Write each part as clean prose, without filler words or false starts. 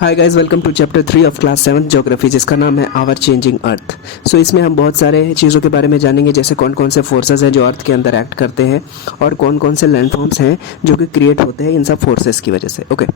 Hi guys, welcome to chapter 3 of class 7 geography, जिसका नाम है आवर चेंजिंग अर्थ। सो इसमें हम बहुत सारे चीज़ों के बारे में जानेंगे, जैसे कौन कौन से फोर्सेस हैं जो अर्थ के अंदर एक्ट करते हैं और कौन कौन से लैंडफॉर्म्स हैं जो कि क्रिएट होते हैं इन सब फोर्सेस की वजह से। ओके,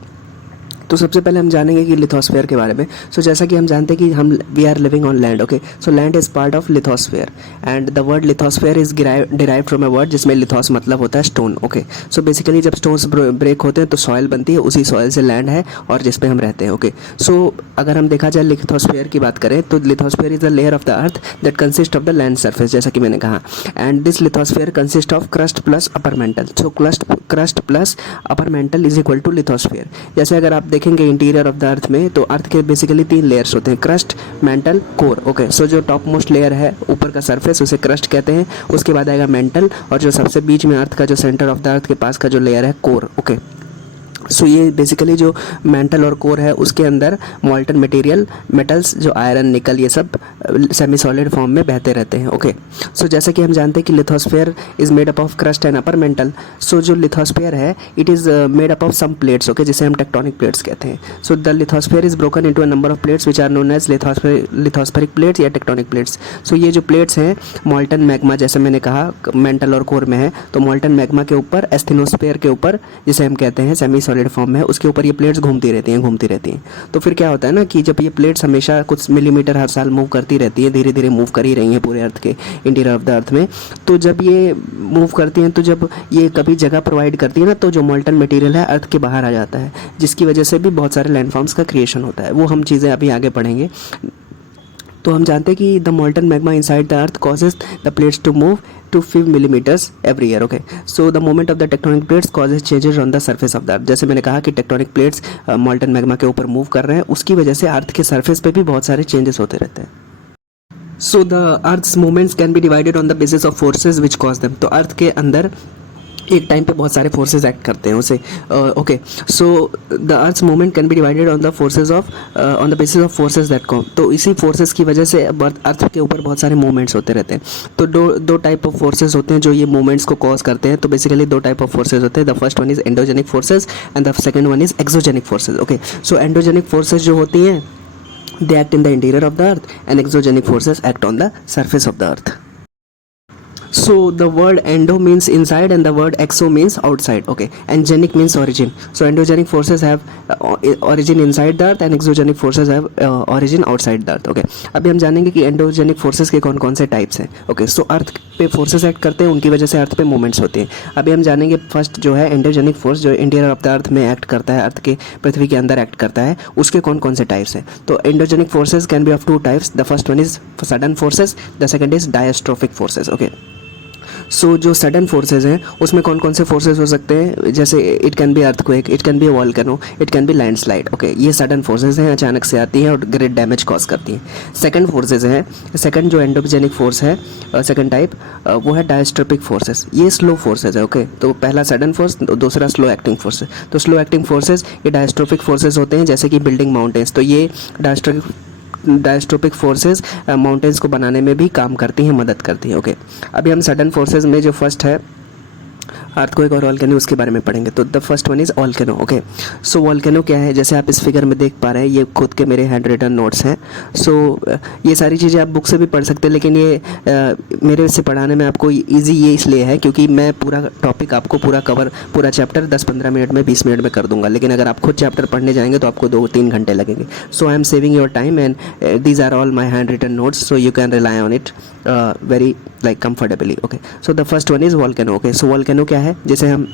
तो सबसे पहले हम जानेंगे कि लिथोस्फीयर के बारे में। सो जैसा कि हम जानते हैं कि हम we are living on land. Okay, so land is part of lithosphere and the word lithosphere is derive from a word जिसमें लिथोस मतलब होता है स्टोन। ओके, सो बेसिकली जब स्टोन्स ब्रेक होते हैं तो सॉइल बनती है, उसी सॉइल से लैंड है और जिस पे हम रहते हैं। ओके, सो अगर हम देखा जाए लिथोस्फीयर की बात करें तो lithosphere is the layer of the earth that consist of the land surface, जैसा कि मैंने कहा। And this lithosphere consist of crust plus upper mantle. So crust plus upper mantle is equal to lithosphere. जैसे अगर आप देखेंगे interior of the अर्थ में, तो अर्थ के बेसिकली 3 लेयर्स होते हैं, crust, mental, core. Okay, so जो टॉप मोस्ट लेयर है ऊपर का सरफेस उसे क्रस्ट कहते हैं, उसके बाद आएगा मेंटल, और जो सबसे बीच में अर्थ का जो सेंटर ऑफ द अर्थ के पास का जो लेयर है, कोर। ओके, सो ये बेसिकली जो मेंटल और कोर है उसके अंदर मॉल्टन मटेरियल, मेटल्स जो आयरन, निकल, ये सब सेमी सॉलिड फॉर्म में बहते रहते हैं। ओके, सो जैसा कि हम जानते हैं कि lithosphere is made up of crust and upper mantle. So जो लिथोस्फीयर है it is made up of some plates. Okay, जिसे हम टेक्टोनिक प्लेट्स कहते हैं। So the lithosphere is broken into a number of plates which are known as lithospheric plates या tectonic plates. So ये जो plates हैं मॉल्टन magma, जैसे मैंने कहा मेंटल और कोर में है, तो मॉल्टन मैग्मा के ऊपर, एस्थेनोस्फीयर के ऊपर, जिसे हम कहते हैं सेमी सॉलिड फॉर्म में है, उसके ऊपर ये प्लेट्स घूमती रहती हैं। तो फिर क्या होता है ना कि जब ये प्लेट्स हमेशा कुछ मिलीमीटर हर साल मूव करती रहती है, धीरे धीरे मूव कर ही रही हैं पूरे अर्थ के इंटीरियर ऑफ द अर्थ में, तो जब ये मूव करती हैं, तो जब ये कभी जगह प्रोवाइड करती है ना, तो जो मॉल्टन मटेरियल है अर्थ के बाहर आ जाता है, जिसकी वजह से भी बहुत सारे लैंडफॉर्म्स का क्रिएशन होता है। वो हम चीज़ें अभी आगे पढ़ेंगे। तो हम जानते हैं कि the molten magma inside the earth causes the plates to move to 5 millimeters every year. Okay, so the movement of the tectonic plates causes changes on the surface of the earth. जैसे मैंने कहा कि tectonic plates मॉल्टन magma के ऊपर move कर रहे हैं, उसकी वजह से अर्थ के सर्फेस पे भी बहुत सारे चेंजेस होते रहते हैं। So the earth's movements can be divided on the basis of forces which cause them. तो अर्थ के अंदर एक टाइम पे बहुत सारे फोर्सेज एक्ट करते हैं उसे। Okay, so the earth's movement can be divided on the forces of on the basis of forces that come. तो इसी फोर्सेज की वजह से अर्थ के ऊपर बहुत सारे मूवमेंट्स होते रहते हैं। तो दो टाइप ऑफ फोर्सेज होते हैं जो ये मूवमेंट्स को कॉज करते हैं। तो बेसिकली 2 टाइप ऑफ फोर्सेज होते हैं। The first one is endogenic forces and the second one is exogenic forces. Okay, so endogenic forces जो होती हैं they act in the interior of the earth and exogenic forces act on the surface of the earth. So the word endo means inside and the word exo means outside. Okay, and genic means origin. So endogenic forces have origin inside the earth and exogenic forces have origin outside the earth. Okay, अभी हम जानेंगे कि endogenic forces के कौन कौन से types हैं। Okay, सो अर्थ पे फोर्सेस एक्ट करते हैं, उनकी वजह से अर्थ पे मूवमेंट्स होते हैं। अभी हम जानेंगे फर्स्ट जो है एंडोजेनिक फोर्स, जो इंटीरियर ऑफ द अर्थ में एक्ट करता है, अर्थ के पृथ्वी के अंदर एक्ट करता है, उसके कौन कौन से टाइप्स हैं। तो endogenic forces can be of 2 types. The first one is sudden forces, the second is diastrophic forces. Okay, so जो सडन फोर्सेज हैं उसमें कौन कौन से फोर्सेज हो सकते हैं, जैसे it can be earthquake, it can be volcano, it can be landslide. Okay, ये सडन फोर्सेज हैं, अचानक से आती हैं और ग्रेट डैमेज कॉज करती हैं। सेकंड फोर्सेज हैं, सेकंड जो एंडोजेनिक फोर्स है, सेकंड टाइप, वो है डायस्ट्रोपिक फोर्सेज। ये स्लो फोर्सेज है। ओके, तो पहला सडन फोर्स, दूसरा स्लो एक्टिंग फोर्स है। तो स्लो एक्टिंग फोर्सेज ये डायस्ट्रोपिक फोर्सेज होते हैं, जैसे कि बिल्डिंग माउंटेन्स। तो ये डायस्ट्रोपिक फोर्सेस माउंटेन्स को बनाने में भी काम करती हैं, मदद करती हैं। ओके, अभी हम सडन फोर्सेस में जो फर्स्ट है अर्थक्वेक और वॉल्केनो, उसके बारे में पढ़ेंगे। तो the first one is volcano. Okay, so volcano क्या है, जैसे आप इस फिगर में देख पा रहे हैं, ये खुद के मेरे हैंड रिटन नोट्स हैं। सो ये सारी चीज़ें आप बुक से भी पढ़ सकते हैं, लेकिन ये मेरे से पढ़ाने में आपको ईजी ये इसलिए है क्योंकि मैं पूरा टॉपिक आपको पूरा चैप्टर 10-15 मिनट में, 20 मिनट में कर दूंगा। लेकिन अगर आप खुद चैप्टर पढ़ने जाएंगे तो आपको 2-3 घंटे लगेंगे। So I am saving your time and these are all my handwritten notes, so you can rely on it very like comfortably. Okay, so the first one is volcano. Okay, so volcano क्या है, जैसे हम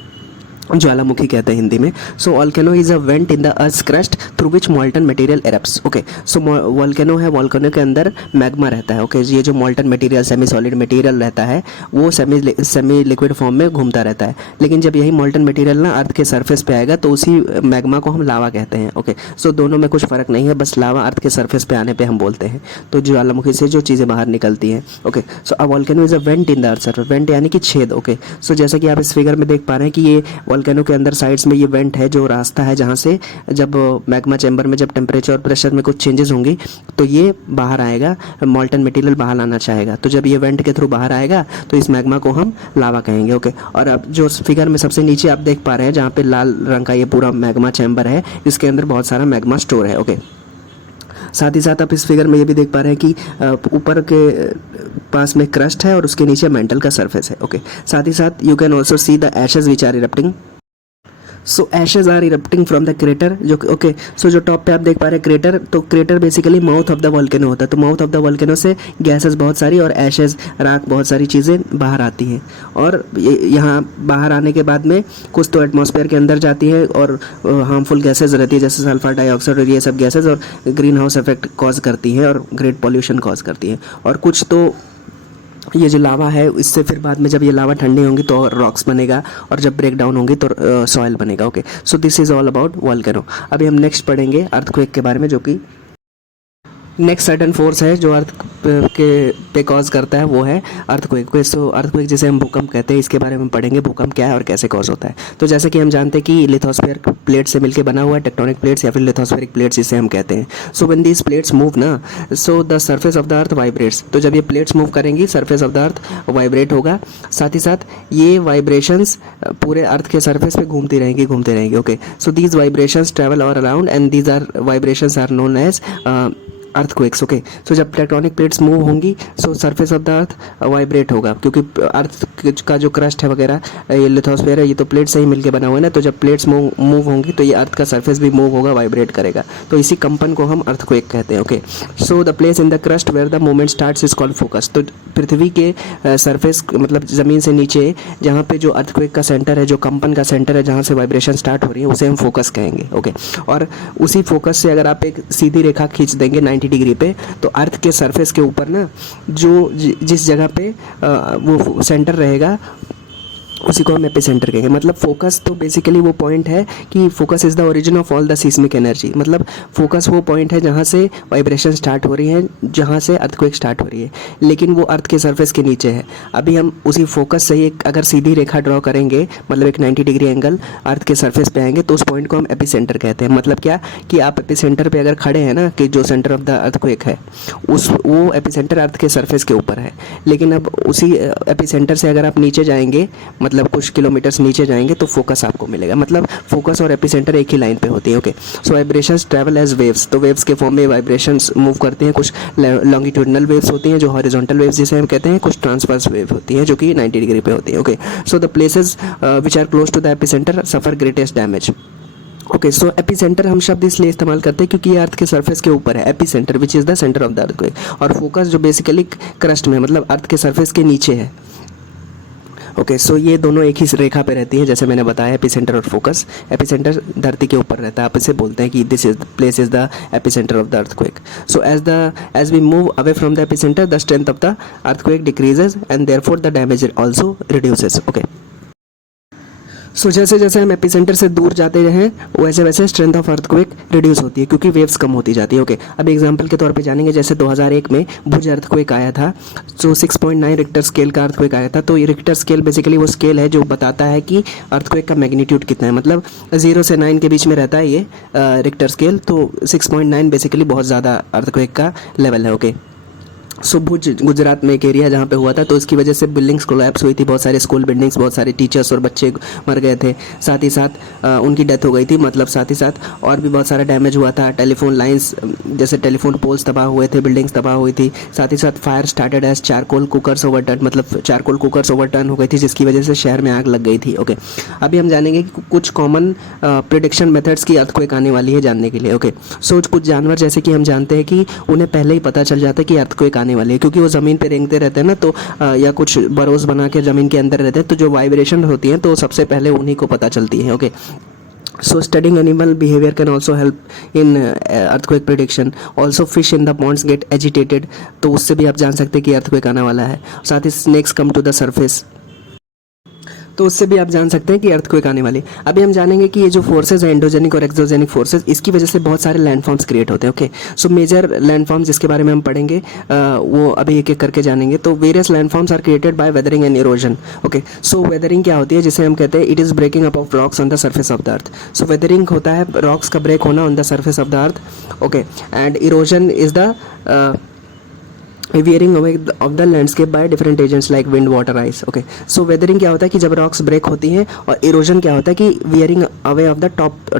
ज्वालामुखी कहते हैं हिंदी में। So volcano is a vent in the earth crust through which molten material erupts. Okay, so volcano है, volcano के अंदर मैग्मा रहता है। ओके, ये जो molten material, semi solid material रहता है, वो सेमी लिक्विड फॉर्म में घूमता रहता है। लेकिन जब यही मॉल्टन मटेरियल ना अर्थ के सरफेस पे आएगा तो उसी मैग्मा को हम लावा कहते हैं। ओके, सो दोनों में कुछ फ़र्क नहीं है, बस लावा अर्थ के सरफेस पे आने पे हम बोलते हैं। तो ज्वालामुखी से जो चीज़ें बाहर निकलती हैं। Okay, so a volcano is a vent in the earth surface, went यानी कि छेद। ओके, सो जैसा कि आप इस फिगर में देख पा रहे हैं कि ये वॉल्केनो के अंदर साइड्स में ये वेंट है, जो रास्ता है जहाँ से जब मैग्मा चैम्बर में जब टेम्परेचर और प्रेशर में कुछ चेंजेस होंगी तो ये बाहर आएगा, मॉल्टन मटेरियल बाहर आना चाहेगा। तो जब ये वेंट के थ्रू बाहर आएगा तो इस मैग्मा को हम लावा कहेंगे। ओके, और अब जो फिगर में सबसे नीचे आप देख पा रहे हैं जहाँ पे लाल रंग का ये पूरा मैग्मा चैम्बर है, इसके अंदर बहुत सारा मैग्मा स्टोर है। ओके, साथ ही साथ आप इस फिगर में ये भी देख पा रहे हैं कि ऊपर के पास में क्रस्ट है और उसके नीचे मेंटल का सरफेस है। ओके, साथ ही साथ you can also see the ashes which are erupting. So ashes are erupting from the crater, जो ओके, सो जो टॉप पे आप देख पा रहे हैं क्रेटर, तो crater basically mouth of the volcano होता है। तो माउथ ऑफ द वॉल्केनो से गैसेस बहुत सारी और एशेज, राख, बहुत सारी चीज़ें बाहर आती हैं और यहाँ बाहर आने के बाद में कुछ तो एटमॉस्फेयर के अंदर जाती है और हार्मफुल गैसेज रहती है जैसे सल्फर डाइऑक्साइड और ये सब गैसेज, और ग्रीन हाउस इफेक्ट कॉज करती हैं और ग्रेट पॉल्यूशन कॉज करती हैं। और कुछ तो ये जो लावा है इससे फिर बाद में जब ये लावा ठंडी होंगी तो रॉक्स बनेगा और जब ब्रेक डाउन होंगी तो सॉइल बनेगा। Okay, so this is all about volcano. अभी हम नेक्स्ट पढ़ेंगे अर्थक्वेक के बारे में, जो कि नेक्स्ट सडन फोर्स है जो अर्थ के पे कॉज करता है, वो है अर्थक्वेक। सो अर्थक्वेक जिसे हम भूकंप कहते हैं, इसके बारे में पढ़ेंगे भूकंप क्या है और कैसे कॉज होता है। तो जैसे कि हम जानते हैं कि लिथोस्फीयर प्लेट से मिलकर बना हुआ है, टेक्टोनिक प्लेट्स या फिर लिथोस्फेरिक प्लेट्स जिसे हम कहते हैं। So when these plates move ना, so the surface of the earth vibrates. तो जब ये प्लेट्स मूव करेंगी surface of the earth vibrate होगा, साथ ही साथ ये वाइब्रेशंस पूरे अर्थ के सर्फेस पे घूमती रहेंगी। Okay, so these vibrations travel all around and these are vibrations are known as earthquakes. Okay, so जब टेक्टोनिक प्लेट्स मूव होंगी so surface of the earth vibrate होगा, क्योंकि अर्थ का जो क्रस्ट है वगैरह, ये लिथोस्फीयर है, ये तो प्लेट से ही मिलके बना हुआ है ना। तो जब प्लेट्स मूव होंगी तो ये अर्थ का सरफेस भी मूव होगा, वाइब्रेट करेगा। तो इसी कंपन को हम अर्थक्वेक कहते हैं। Okay, so the place in the crust where the movement starts is called focus. तो पृथ्वी के सरफेस मतलब ज़मीन से नीचे जहाँ पे जो अर्थक्वेक का सेंटर है, जो कंपन का सेंटर है, जहाँ से वाइब्रेशन स्टार्ट हो रही है, उसे हम फोकस कहेंगे। ओके, और उसी फोकस से अगर आप एक सीधी रेखा खींच देंगे 90 डिग्री पे, तो अर्थ के सरफेस के ऊपर ना जो जिस जगह पे वो सेंटर रहेगा उसी को हम एपिसेंटर कहेंगे। मतलब फोकस तो बेसिकली वो पॉइंट है कि focus is the origin of all the seismic energy. मतलब फोकस वो पॉइंट है जहाँ से वाइब्रेशन स्टार्ट हो रही है, जहाँ से अर्थक्वेक स्टार्ट हो रही है, लेकिन वो अर्थ के सरफेस के नीचे है। अभी हम उसी फोकस से एक अगर सीधी रेखा ड्रॉ करेंगे, मतलब एक 90 डिग्री एंगल अर्थ के सरफेस पे आएंगे, तो उस पॉइंट को हम एपिसेंटर कहते हैं। मतलब क्या कि आप एपिसेंटर पे अगर खड़े हैं ना, कि जो सेंटर ऑफ द अर्थक्वेक है वो एपिसेंटर अर्थ के सरफेस के ऊपर है, लेकिन अब उसी एपिसेंटर से अगर आप नीचे जाएंगे, मतलब कुछ किलोमीटर्स नीचे जाएंगे, तो फोकस आपको मिलेगा। मतलब फोकस और एपिसेंटर एक ही लाइन पे होती है। ओके, सो वाइब्रेशंस ट्रैवल एज वेव्स। तो वेव्स के फॉर्म में वाइब्रेशंस मूव करते हैं। कुछ लॉन्गिट्यूडनल वेव्स होती हैं जो हॉरिजॉन्टल वेव्स जिसे हम कहते हैं, कुछ ट्रांसवर्स वेव होती हैं जो कि 90 डिग्री पे होती है। Okay, so the places which are close to the epicentre suffer greatest damage. Okay, so epicentre हम शब्द इसलिए इस्तेमाल करते हैं क्योंकि ये अर्थ के सरफेस के ऊपर है, epicentre which is the centre of the earthquake. और फोकस जो बेसिकली क्रस्ट में, मतलब अर्थ के सरफेस के नीचे है। ओके, सो ये दोनों एक ही रेखा पे रहती है, जैसे मैंने बताया एपिसेंटर और फोकस। एपिसेंटर धरती के ऊपर रहता है, आप इसे बोलते हैं कि this is place is the epicentre of the earthquake. So as we move away from the epicentre the strength of the earthquake decreases and therefore the damage also reduces. Okay, so जैसे जैसे हम epicentre से दूर जाते हैं वैसे वैसे strength of earthquake reduce होती है, क्योंकि वेव्स कम होती जाती है। ओके, अब एग्जांपल के तौर पे जानेंगे, जैसे 2001 में भुज अर्थक्वेक आया था, सो 6.9 रिक्टर स्केल का अर्थक्वेक आया था। तो ये रिक्टर स्केल बेसिकली वो स्केल है जो बताता है कि अर्थक्वेक का मैग्नीट्यूड कितना है, मतलब 0 से 9 के बीच में रहता है ये रिक्टर स्केल। तो 6.9 बेसिकली बहुत ज़्यादा अर्थक्वेक का लेवल है। ओके, सो भुज गुजरात में एक एरिया जहाँ पे हुआ था, तो इसकी वजह से बिल्डिंग्स कोलैप्स हुई थी, बहुत सारे स्कूल बिल्डिंग्स, बहुत सारे टीचर्स और बच्चे मर गए थे, साथ ही साथ उनकी डेथ हो गई थी। मतलब साथ ही साथ और भी बहुत सारा डैमेज हुआ था। टेलीफोन लाइंस, जैसे टेलीफोन पोल्स तबाह हुए थे, बिल्डिंग्स तबाह हुई थी। साथ ही साथ fire started as charcoal cookers overturn, मतलब चारकोल कुकर्स ओवरटर्न हो गई थी, जिसकी वजह से शहर में आग लग गई थी। ओके, अभी हम जानेंगे कि कुछ कॉमन प्रिडिक्शन मेथड्स की अर्थक्वेक आने वाली है जानने के लिए। ओके, सो कुछ जानवर जैसे कि हम जानते हैं कि उन्हें पहले ही पता चल जाता है कि अर्थक्वेक आने वाली है, क्योंकि वो ज़मीन पे रेंगते रहते हैं ना, तो या कुछ बरोज बना के ज़मीन के अंदर रहते हैं, तो जो वाइब्रेशन होती है तो सबसे पहले उन्हीं को पता चलती है। Okay, so studying animal behavior can also help in earthquake prediction. Also fish in the ponds get agitated, तो उससे भी आप जान सकते हैं कि earthquake आने वाला है। साथ ही snakes come to the surface. तो उससे भी आप जान सकते हैं कि अर्थक्वेक आने वाली। अभी हम जानेंगे कि ये जो फोर्सेज है एंडोजेनिक और एक्सोजेनिक फोर्सेज, इसकी वजह से बहुत सारे लैंडफॉर्म्स क्रिएट होते हैं। ओके, सो मेजर लैंडफॉर्म्स जिसके बारे में हम पढ़ेंगे वो अभी एक एक करके जानेंगे। तो various landforms are created by weathering and erosion. Okay, so weathering क्या होती है, जिसे हम कहते हैं it is breaking up of rocks on the surface of the earth. So weathering होता है रॉक्स का ब्रेक होना on the surface of the earth. Okay, and erosion is the wearing away of the landscape by different agents like wind, water, ice. Okay, so weathering क्या होता है कि जब rocks break होती हैं, और इरोजन क्या होता है कि wearing away of the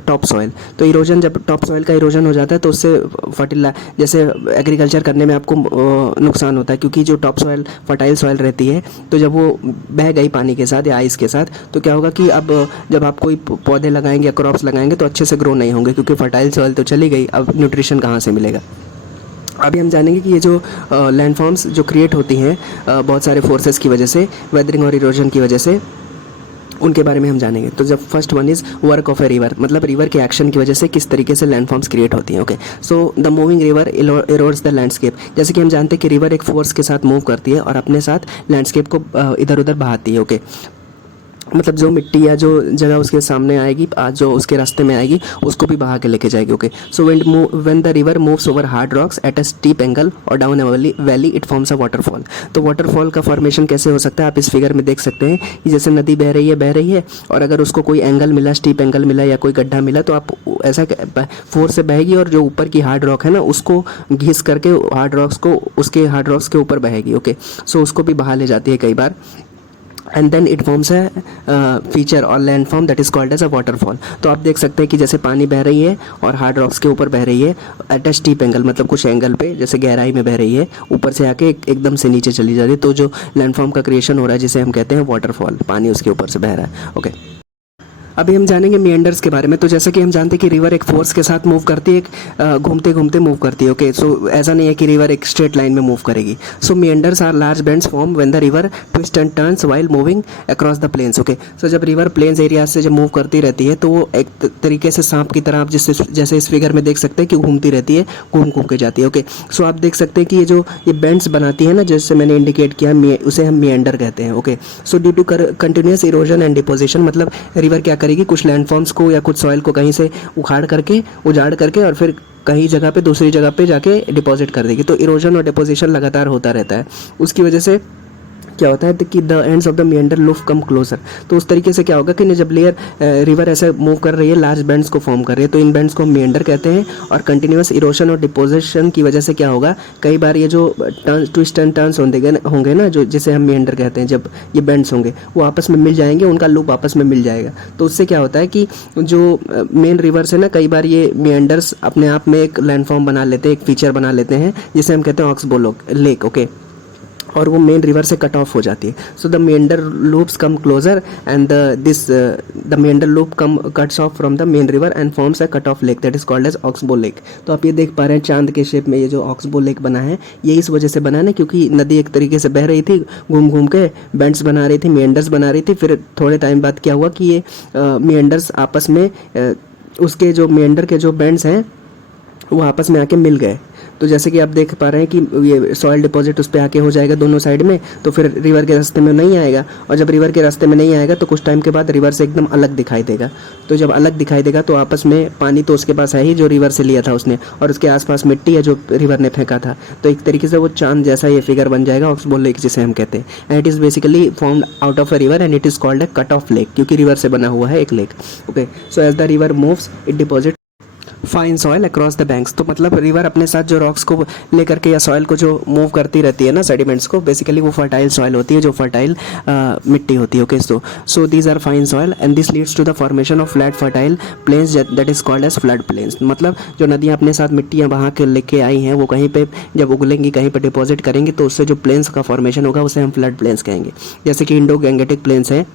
top soil. तो इरोजन, जब टॉप सॉइल का इरोजन हो जाता है तो उससे जैसे एग्रीकल्चर करने में आपको नुकसान होता है, क्योंकि जो टॉप सॉइल फर्टाइल सॉइल रहती है, तो जब वो बह गई पानी के साथ या आइस के साथ, तो क्या होगा कि अब जब आप कोई पौधे लगाएंगे या क्रॉप्स लगाएंगे तो अच्छे से ग्रो नहीं होंगे, क्योंकि फर्टाइल सॉइल तो चली गई, अब न्यूट्रिशन कहाँ से मिलेगा। अभी हम जानेंगे कि ये जो लैंडफॉर्म्स जो क्रिएट होती हैं बहुत सारे फोर्सेस की वजह से, वेदरिंग और इरोजन की वजह से, उनके बारे में हम जानेंगे। तो जब first one is work of a river, मतलब रिवर के एक्शन की वजह से किस तरीके से लैंडफॉर्म्स क्रिएट होती हैं। Okay, so the moving river erodes the landscape. जैसे कि हम जानते हैं कि रिवर एक फोर्स के साथ मूव करती है और अपने साथ लैंडस्केप को इधर उधर बहाती है। ओके, मतलब जो मिट्टी या जो जगह उसके सामने आएगी, जो उसके रास्ते में आएगी, उसको भी बहा के लेके जाएगी। Okay, so when the river moves over hard rocks at a steep angle or down a valley it forms a waterfall. तो वाटरफॉल का फॉर्मेशन कैसे हो सकता है, आप इस फिगर में देख सकते हैं कि जैसे नदी बह रही है और अगर उसको कोई एंगल मिला, स्टीप एंगल मिला या कोई गड्ढा मिला, तो आप ऐसा फोर्स से बहेगी और जो ऊपर की हार्ड रॉक है ना, उसको घिस करके हार्ड रॉक्स के ऊपर बहेगी। ओके, सो उसको भी बहा ले जाती है कई बार, एंड देन इट फॉर्म्स है फीचर और landform that is called as a waterfall. तो आप देख सकते हैं कि जैसे पानी बह रही है और हार्ड रॉक्स के ऊपर बह रही है एट अ स्टीप एंगल, मतलब कुछ एंगल पे, जैसे गहराई में बह रही है, ऊपर से आके एकदम से नीचे चली जा रही है, तो जो लैंडफॉर्म का क्रिएशन हो रहा है जिसे हम कहते हैं वाटरफॉल, पानी उसके ऊपर से बह रहा है। ओके, अभी हम जानेंगे मिएंडर्स के बारे में। तो जैसे कि हम जानते हैं कि रिवर एक फोर्स के साथ मूव करती है, घूमते घूमते मूव करती है। ओके, सो ऐसा नहीं है कि रिवर एक स्ट्रेट लाइन में मूव करेगी। So meanders are large bends form when the river twist and turns while moving across the plains. Okay, so जब रिवर प्लेन्स एरिया से जब मूव करती रहती है तो वो एक तरीके से सांप की तरह, आप जैसे इस फिगर में देख सकते हैं कि घूमती रहती है, घूम घूम के जाती है। ओके, सो आप देख सकते हैं कि ये बेंड्स बनाती है ना, जैसे मैंने इंडिकेट किया, उसे हम मिएंडर कहते हैं। Okay, so due to continuous erosion and deposition, मतलब रिवर क्या करेगी, कुछ लैंडफॉर्म्स को या कुछ सॉइल को कहीं से उजाड़ करके और फिर कहीं जगह पे दूसरी जगह पे जाके डिपॉजिट कर देगी। तो इरोजन और डिपोजिशन लगातार होता रहता है। उसकी वजह से क्या होता है कि the ends of the meander loop come closer. तो उस तरीके से क्या होगा कि जब रिवर ऐसे मूव कर रही है, लार्ज बेंड्स को फॉर्म कर रही है, तो इन बेंड्स को हम मिएंडर कहते हैं। और कंटिन्यूस इरोशन और डिपोजिशन की वजह से क्या होगा, कई बार ये जो ट्विस्ट एंड टर्न्स होंगे ना, जो जिसे हम मिएंडर कहते हैं, जब ये बेंड्स होंगे वो आपस में मिल जाएंगे, उनका लूप आपस में मिल जाएगा। तो उससे क्या होता है कि जो मेन रिवर से ना, कई बार ये मिएंडर्स अपने आप में एक लैंडफॉर्म बना लेते हैं, एक फीचर बना लेते हैं, जिसे हम कहते हैं ऑक्सबो लेक। ओके, और वो मेन रिवर से कट ऑफ हो जाती है। So the meander loops come closer and the meander loop come cuts off from the main river and forms a cut off lake that is called as oxbow lake. तो आप ये देख पा रहे हैं चांद के शेप में ये जो ऑक्सबो लेक बना है, ये इस वजह से बना है क्योंकि नदी एक तरीके से बह रही थी, घूम घूम के बेंड्स बना रही थी, मेंडर्स बना रही थी। फिर थोड़े टाइम बाद क्या हुआ कि ये मेंडर्स आपस में उसके जो मेंडर के जो बेंड्स हैं वो आपस में आके मिल गए। तो जैसे कि आप देख पा रहे हैं कि ये सॉइल डिपॉजिट उस पर आके हो जाएगा दोनों साइड में, तो फिर रिवर के रास्ते में नहीं आएगा। और जब रिवर के रास्ते में नहीं आएगा तो कुछ टाइम के बाद रिवर से एकदम अलग दिखाई देगा। तो जब अलग दिखाई देगा तो आपस में पानी तो उसके पास है ही, जो रिवर से लिया था उसने, और उसके आसपास मिट्टी है जो रिवर ने फेंका था। तो एक तरीके से वो चांद जैसा ये फिगर बन जाएगा, ऑक्सबो लेक जिसे हम कहते हैं। And it is basically formed out of a river and it is called a cut off lake, क्योंकि रिवर से बना हुआ है एक lake. Okay, so as the river moves it deposit fine soil across the banks. तो मतलब river अपने साथ जो रॉक्स को लेकर के या सॉइल को जो मूव करती रहती है ना, सेडिमेंट्स को, बेसिकली वो फर्टाइल सॉइल होती है, जो फर्टाइल मिट्टी होती है। Okay, so these are fine soil and this leads to the formation of flat fertile plains that is called as flood plains. मतलब जो नदियाँ अपने साथ मिट्टियाँ बहा के लेके आई हैं, वो कहीं पे जब उगलेंगी, कहीं पे डिपॉजिट करेंगी, तो उससे जो प्लेन्स का फॉर्मेशन होगा उसे हम फ्लड प्लेन्स कहेंगे। जैसे कि इंडो गैंगेटिक प्लेन्स है,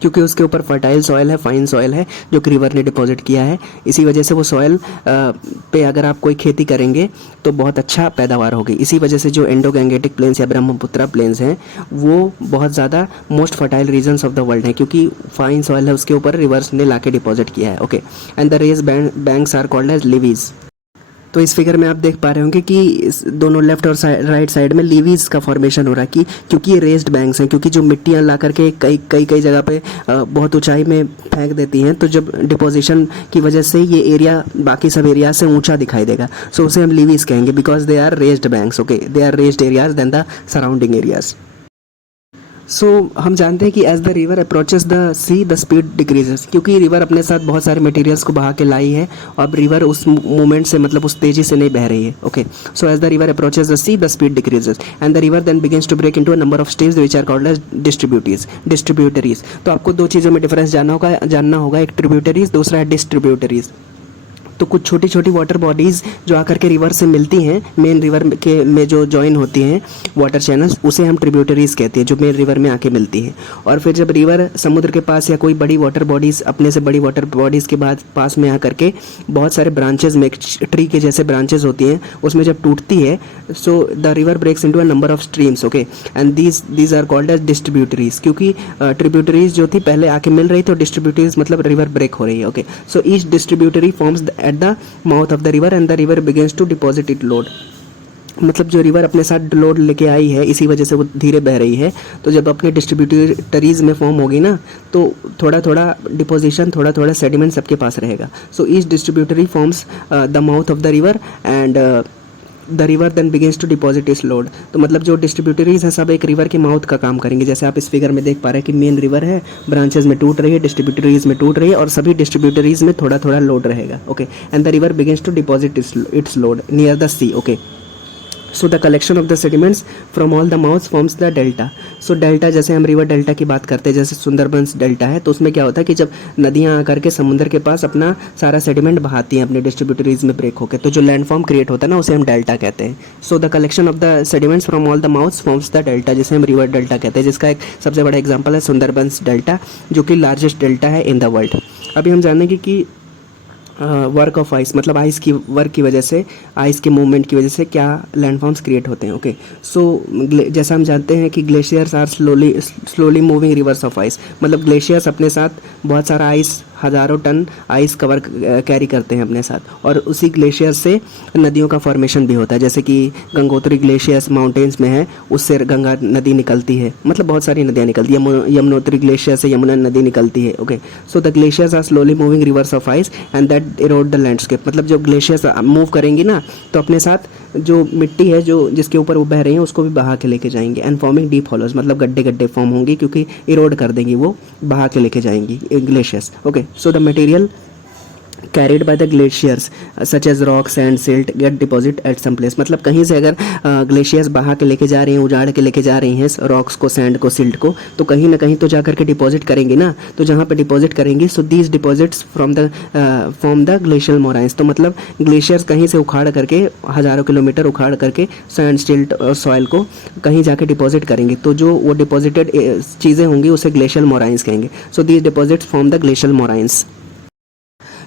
क्योंकि उसके ऊपर फर्टाइल सॉइल है, फाइन सॉइल है, जो कि रिवर ने डिपॉजिट किया है। इसी वजह से वो सॉइल पे अगर आप कोई खेती करेंगे तो बहुत अच्छा पैदावार होगी। इसी वजह से जो इंडो गैंगेटिक प्लेन्स या ब्रह्मपुत्रा प्लेन्स हैं वो बहुत ज़्यादा most fertile regions of the world हैं, क्योंकि फाइन सॉइल है, उसके ऊपर रिवर्स ने लाके डिपॉजिट किया है। Okay, and the raised banks are called as levees. तो इस फिगर में आप देख पा रहे होंगे कि दोनों लेफ्ट और राइट साइड में लीवीज का फॉर्मेशन हो रहा है कि क्योंकि ये रेस्ड बैंक्स हैं, क्योंकि जो मिट्टियाँ ला करके कई कई कई जगह पे बहुत ऊंचाई में फेंक देती हैं, तो जब डिपोजिशन की वजह से ये एरिया बाकी सब एरिया से ऊंचा दिखाई देगा। सो उसे हम लीवीज कहेंगे because they are raised banks. Okay, they are raised areas than the surrounding areas. So हम जानते हैं कि as the river approaches the sea the speed decreases, क्योंकि रिवर अपने साथ बहुत सारे मटेरियल्स को बहा के लाई है। अब रिवर उस मूवमेंट से मतलब उस तेज़ी से नहीं बह रही है। Okay, so as the river approaches the sea the speed decreases and the river then begins to break into a number of streams which are called as distributaries. तो आपको दो चीज़ों में डिफरेंस जानना होगा, एक ट्रिब्यूटरीज, दूसरा है डिस्ट्रीब्यूटरीज। तो कुछ छोटी छोटी वाटर बॉडीज़ जो आकर के रिवर से मिलती हैं, मेन रिवर के में जो जॉइन होती हैं वाटर चैनल्स, उसे हम ट्रिब्यूटरीज़ कहते हैं, जो मेन रिवर में आके मिलती हैं। और फिर जब रिवर समुद्र के पास या कोई बड़ी वाटर बॉडीज़, अपने से बड़ी वाटर बॉडीज़ के बाद पास में आकर के बहुत सारे ब्रांचेज में, ट्री के जैसे ब्रांचेज होती हैं, उसमें जब टूटती है, so the river breaks into a number of streams. Okay, and these are called as distributaries, क्योंकि ट्रिब्यूटरीज जो थी पहले आके मिल रही, तो डिस्ट्रीब्यूटरीज मतलब रिवर ब्रेक हो रही है। Okay, so each distributary forms at the mouth of the river and the river begins to deposit its load। मतलब जो रिवर अपने साथ लोड लेके आई है, इसी वजह से वो धीरे बह रही है। तो जब अपने डिस्ट्रीब्यूटरीज में फॉर्म होगी ना, तो थोड़ा थोड़ा डिपोजिशन, थोड़ा थोड़ा सेडिमेंट सबके पास रहेगा। So each distributary forms the mouth of the river and the river then begins to deposit its load. तो मतलब जो डिस्ट्रीब्यूटरीज हैं सब एक रिवर के माउथ का काम करेंगे। जैसे आप इस फिगर में देख पा रहे हैं कि मेन रिवर है, ब्रांचेज में टूट रही है, डिस्ट्रीब्यूटरीज में टूट रही है, और सभी डिस्ट्रीब्यूटरीज में थोड़ा थोड़ा लोड रहेगा। Okay, and the river begins to deposit its load near the sea. Okay, so the collection of the sediments from all the mouths forms the delta. So delta, जैसे हम रिवर डेल्टा की बात करते हैं, जैसे Sundarbans delta है, तो उसमें क्या होता है कि जब नदियाँ आकर के समुद्र के पास अपना सारा सेडिमेंट बहाती हैं अपने डिस्ट्रीब्यूटरीज में ब्रेक होकर, तो जो लैंडफॉर्म क्रिएट होता है ना, उसे हम डेल्टा कहते हैं। So the collection of the sediments from all the mouths forms the delta, जिसे हम रिवर डेल्टा कहते हैं, जिसका एक सबसे बड़ा एग्जाम्पल है सुंदरबंस डेल्टा, जो कि लार्जेस्ट डेल्टा है इन द वर्ल्ड। अभी हम जानेंगे कि वर्क ऑफ आइस, मतलब आइस की वर्क की वजह से, आइस के मूवमेंट की वजह से क्या लैंडफॉर्म्स क्रिएट होते हैं। ओके, सो जैसा हम जानते हैं कि glaciers are slowly moving rivers of ice, मतलब ग्लेशियर्स अपने साथ बहुत सारा आइस, हज़ारों टन आइस कवर कैरी करते हैं अपने साथ, और उसी ग्लेशियर से नदियों का फॉर्मेशन भी होता है। जैसे कि गंगोत्री ग्लेशियर्स माउंटेन्स में है, उससे गंगा नदी निकलती है, मतलब बहुत सारी नदियाँ निकलती है। यमुनोत्री ग्लेशियर से यमुना नदी निकलती है। Okay, so the glaciers are slowly moving rivers of ice and that erode the landscape, मतलब जब ग्लेशियर्स मूव करेंगी ना, तो अपने साथ जो मिट्टी है जो जिसके ऊपर वो बह रही है उसको भी बहा के लेके जाएंगे। एंड फॉर्मिंग डीप हॉलोज, मतलब गड्ढे गड्ढे फॉर्म होंगी, क्योंकि इरोड कर देंगी, वो बहा के लेके जाएंगी glaciers. Okay, so the material carried by the glaciers such as rock, sand, silt get deposit at some place, मतलब कहीं से अगर ग्लेशियर्स बहा के लेके जा रही हैं, उजाड़ के लेके जा रही हैं रॉक्स को, सैंड को, सिल्ट को, तो कहीं ना कहीं तो जा करके डिपॉजिट करेंगी ना। तो जहाँ पे डिपॉजिट करेंगी, so these deposits from the glacial moraines, तो मतलब ग्लेशियर्स कहीं से उखाड़ करके, हज़ारों किलोमीटर उखाड़ करके सैंड, सिल्ट और सॉइल को कहीं जाके डिपॉजिट करेंगे, तो जो वो डिपॉजिटेड चीज़ें होंगी उसे ग्लेशियल मोराइंस कहेंगे। So these deposits from the glacial moraines.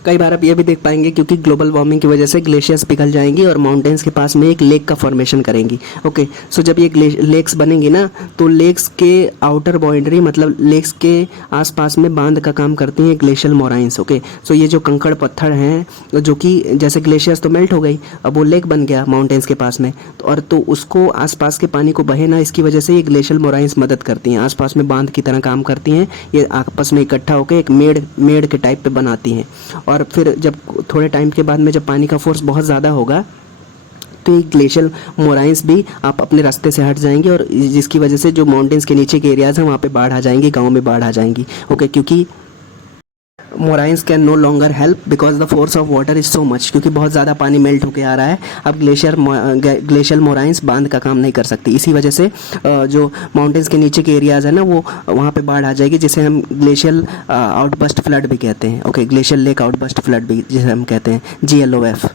कई बार आप ये भी देख पाएंगे क्योंकि ग्लोबल वार्मिंग की वजह से ग्लेशियर्स पिघल जाएंगी और माउंटेन्स के पास में एक लेक का फॉर्मेशन करेंगी। ओके, सो जब ये लेक्स बनेंगी ना, तो लेक्स के आउटर बाउंड्री, मतलब लेक्स के आसपास में बांध का काम करती हैं ग्लेशियल मोराइंस। ओके, सो ये जो कंकड़ पत्थर हैं, जो कि जैसे ग्लेशियर्स तो मेल्ट हो गई, अब वो लेक बन गया माउंटेन्स के पास में, और तो उसको आसपास के पानी को बहे ना, इसकी वजह से ये ग्लेशियल मोराइंस मदद करती हैं, आसपास में बांध की तरह काम करती हैं। ये आपस में इकट्ठा होकर एक मेड़ के टाइप पे बनाती हैं, और फिर जब थोड़े टाइम के बाद में जब पानी का फोर्स बहुत ज़्यादा होगा, तो ये ग्लेशियल मोराइंस भी आप अपने रास्ते से हट जाएंगे, और जिसकी वजह से जो माउंटेन्स के नीचे के एरियाज़ हैं वहाँ पे बाढ़ आ जाएंगी, गाँव में बाढ़ आ जाएंगी। ओके, क्योंकि moraines can no longer help because the force of water is so much, क्योंकि बहुत ज़्यादा पानी मेल्ट होकर आ रहा है। अब ग्लेशियल मोराइंस बांध का काम नहीं कर सकती, इसी वजह से जो माउंटेन्स के नीचे के एरियाज़ है ना, वो वहाँ पे बाढ़ आ जाएगी, जिसे हम ग्लेशियल आउटबर्स्ट फ्लड भी कहते हैं। Okay, glacial lake outburst flood भी जिसे हम कहते हैं, GLOF।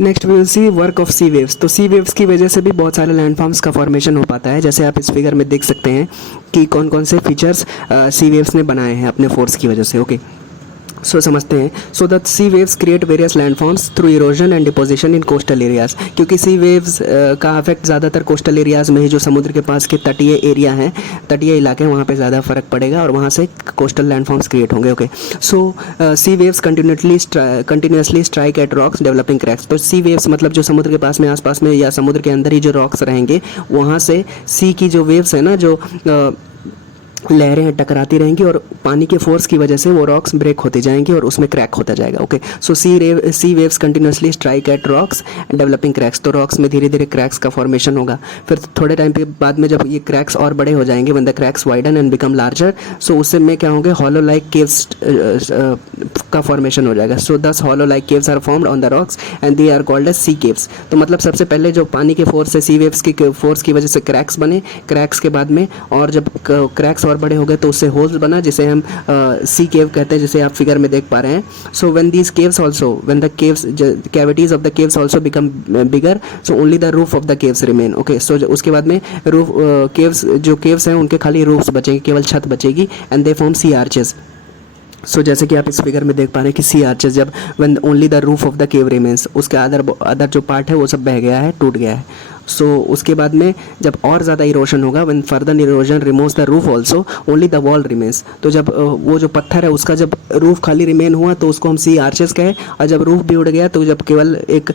Next we will see work of sea waves. तो सी वेव्स की वजह से भी बहुत सारे लैंडफॉर्म्स का फॉर्मेशन हो पाता है। जैसे आप इस फिगर में देख सकते हैं कि कौन कौन से फीचर्स सी वेव्स ने बनाए हैं अपने फोर्स की वजह से। ओके, सो समझते हैं। So the sea waves create various landforms through erosion and deposition in coastal areas, क्योंकि सी वेव्स का इफेक्ट ज़्यादातर कोस्टल एरियाज में ही, जो समुद्र के पास के तटीय एरिया हैं, तटीय इलाके हैं, वहाँ पे ज़्यादा फर्क पड़ेगा और वहाँ से कोस्टल लैंडफॉर्म्स क्रिएट होंगे। Okay, so sea waves continuously strike at rocks developing cracks. तो सी वेव्स मतलब जो समुद्र के पास में, आसपास में या समुद्र के अंदर ही जो रॉक्स रहेंगे, वहाँ से सी की जो वेव्स है ना, जो लहरें हैं, टकराती रहेंगी और पानी के फोर्स की वजह से वो रॉक्स ब्रेक होते जाएंगे और उसमें क्रैक होता जाएगा। Okay, so sea waves continuously strike at rocks developing cracks. तो रॉक्स में धीरे धीरे क्रैक्स का फॉर्मेशन होगा। फिर थोड़े टाइम के बाद में जब ये क्रैक्स और बड़े हो जाएंगे, when the cracks widen and become larger, so उससे में क्या होंगे, हॉलो लाइक केव्स का फॉर्मेशन हो जाएगा। So this hollow like caves are formed on the rocks and they are called as sea caves. तो मतलब सबसे पहले जो पानी के फोर्स से, सी वेव्स की फोर्स की वजह से क्रैक्स बने, क्रैक्स के बाद में और जब क्रैक्स और बड़े हो गए तो उससे होल्स बना, जिसे हम सी केव कहते हैं, जिसे आप फिगर में देख पा रहे हैं। So when these caves also, when the caves cavities of the caves also become bigger, so only the roof of the caves remain. Okay, so उसके बाद में रूफ केव्स, जो केव्स हैं उनके खाली रूफ्स बचेंगे, केवल छत बचेगी, and they form sea arches. So जैसे कि आप इस फिगर में देख पा रहे हैं कि सी आर्चेस, जब when only the roof of the cave remains, उसके अदर जो पार्ट है वो सब बह गया है, टूट गया है। सो उसके बाद में जब और ज़्यादा इरोशन होगा, when further erosion removes the roof also, only the wall remains. तो जब वो जो पत्थर है उसका जब रूफ खाली रिमेन हुआ तो उसको हम सी आर्चेस कहे, और जब रूफ भी उड़ गया तो जब केवल एक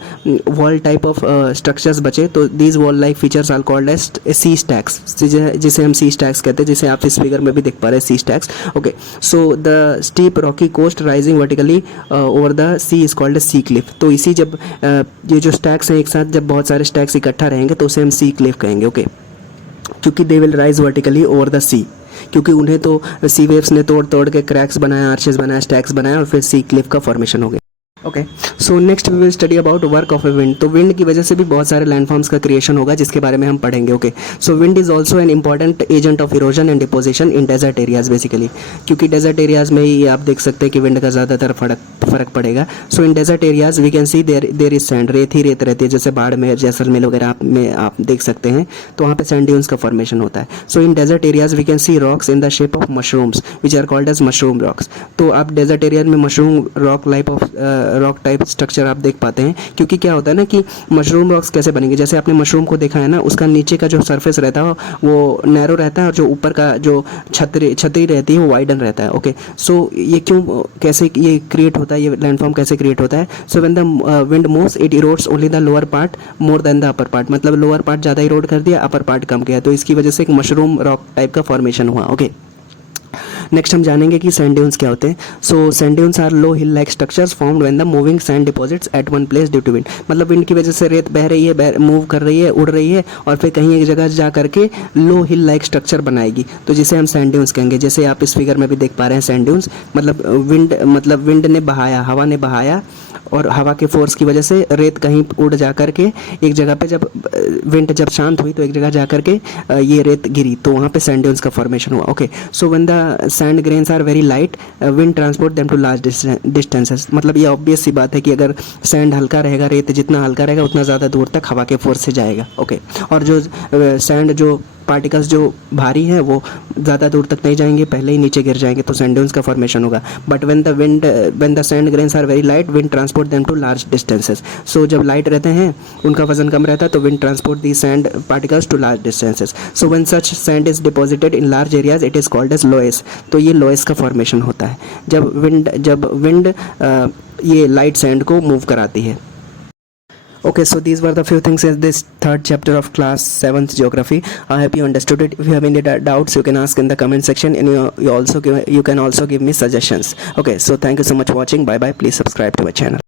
वॉल टाइप ऑफ स्ट्रक्चर्स बचे, तो these wall like features are called as sea stacks, जिसे हम सी स्टैक्स कहते हैं, जिसे आप इस फिगर में भी देख पा रहे हैं, sea stacks. Okay, so the steep rocky coast rising vertically over the sea is called sea cliff. तो इसी जब ये जो स्टैक्स हैं एक साथ, जब बहुत सारे स्टैक्स इकट्ठा रहेंगे तो उसे हम सी क्लिफ कहेंगे। ओके, क्योंकि they will rise vertically over the sea, क्योंकि उन्हें तो सी वेव्स ने तोड़ तोड़ के क्रैक्स बनाया, आर्चेस बनाया, स्टैक्स बनाया और फिर सी क्लिफ का फॉर्मेशन हो गया। Okay, so next we will study about work of a wind. तो विंड की वजह से भी बहुत सारे लैंडफॉर्म्स का क्रिएशन होगा, जिसके बारे में हम पढ़ेंगे। Okay, so wind is also an important agent of erosion and deposition in desert areas basically, क्योंकि डेजर्ट एरियाज में ही आप देख सकते हैं कि विंड का ज़्यादातर फर्क पड़ेगा। So in desert areas we can see there is sand, रेत ही रेत रहती है, जैसे बाड़मेर, जैसलमेर वगैरह में आप देख सकते हैं, तो वहाँ पे सैंड ड्यून्स का फॉर्मेशन होता है। So in desert areas we can see rocks in the shape of mushrooms which are called as mushroom rocks. तो आप डेजर्ट एरिया में मशरूम रॉक टाइप स्ट्रक्चर आप देख पाते हैं, क्योंकि क्या होता है ना कि मशरूम रॉक्स कैसे बनेंगे, जैसे आपने मशरूम को देखा है ना, उसका नीचे का जो सरफेस रहता है वो नैरो रहता है और जो ऊपर का जो छतरी रहती है वो वाइडन रहता है। ओके, सो ये क्यों, कैसे ये क्रिएट होता है, ये लैंडफॉर्म कैसे क्रिएट होता है? सो when the wind moves it erodes only the lower part more than the upper part, मतलब लोअर पार्ट ज़्यादा इरोड कर दिया, अपर पार्ट कम किया, तो इसकी वजह से एक मशरूम रॉक टाइप का फॉर्मेशन हुआ। ओके, नेक्स्ट हम जानेंगे कि सैंड ड्यून्स क्या होते हैं। So sand dunes are low hill like structures formed when the moving sand deposits at one place due to wind. मतलब विंड की वजह से रेत बह रही है, मूव कर रही है, उड़ रही है और फिर कहीं एक जगह जा करके लो हिल लाइक स्ट्रक्चर बनाएगी, तो जिसे हम सैंड ड्यून्स कहेंगे। जैसे आप इस फिगर में भी देख पा रहे हैं सैंड ड्यून्स, मतलब विंड ने बहाया, हवा ने बहाया और हवा के फोर्स की वजह से रेत कहीं उड़ जा कर के एक जगह पे, जब विंड जब शांत हुई तो एक जगह जा कर के ये रेत गिरी, तो वहाँ पे सैंड ड्यून्स का फॉर्मेशन हुआ। Okay, so when the sand grains are very light wind transport them to large distances. मतलब ये ऑब्वियस सी बात है कि अगर सैंड हल्का रहेगा, रेत जितना हल्का रहेगा उतना ज़्यादा दूर तक हवा के फोर्स से जाएगा। ओके, और जो सैंड जो पार्टिकल्स जो भारी हैं वो ज़्यादा दूर तक नहीं जाएंगे, पहले ही नीचे गिर जाएंगे, तो सैंड ड्यून्स का फॉर्मेशन होगा। But when the sand grains are very light wind transport them to large distances. सो जब लाइट रहते हैं, उनका वजन कम रहता है, तो wind transport the sand particles to large distances. So when such sand is deposited in large areas it is called as loess. तो ये लोएस का फॉर्मेशन होता है जब विंड ये लाइट सैंड को मूव कराती है। Okay, so these were the few things in this third chapter of class 7th geography. I hope you understood it. If you have any doubts, you can ask in the comment section, and you can also give me suggestions. Okay, so thank you so much for watching. Bye bye. Please subscribe to my channel.